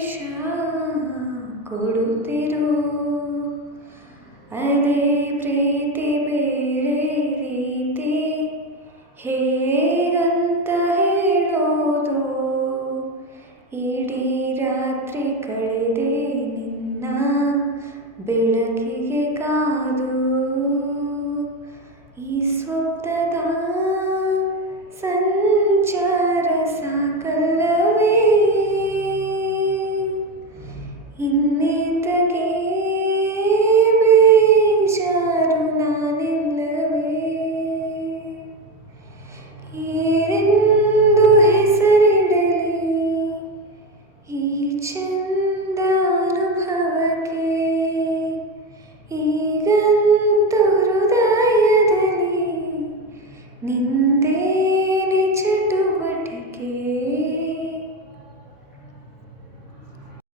ವೇಷ ಕೊಡುತ್ತಿರು, ಅದೇ ಪ್ರೀತಿ ಬೇರೆ ರೀತಿ ಹೇಗಂತ ಹೇಳೋದು. ಇಡೀ ರಾತ್ರಿ ಕಳೆದೆ ನಿನ್ನ ಬೆಳಕಿಗೆ ಕಾದು, ಈ ಸ್ವಪ್ನದ ಸಂಚಾರ ಸಾಕಲ್ಲವೇ, ಇನ್ನೇತಕ್ಕೆ ಬೇಜಾರು ನಾನಿಲ್ಲವೇ. ಏನೆಂದು ಹೆಸರಿಡಲಿ ಈ ಚಂದ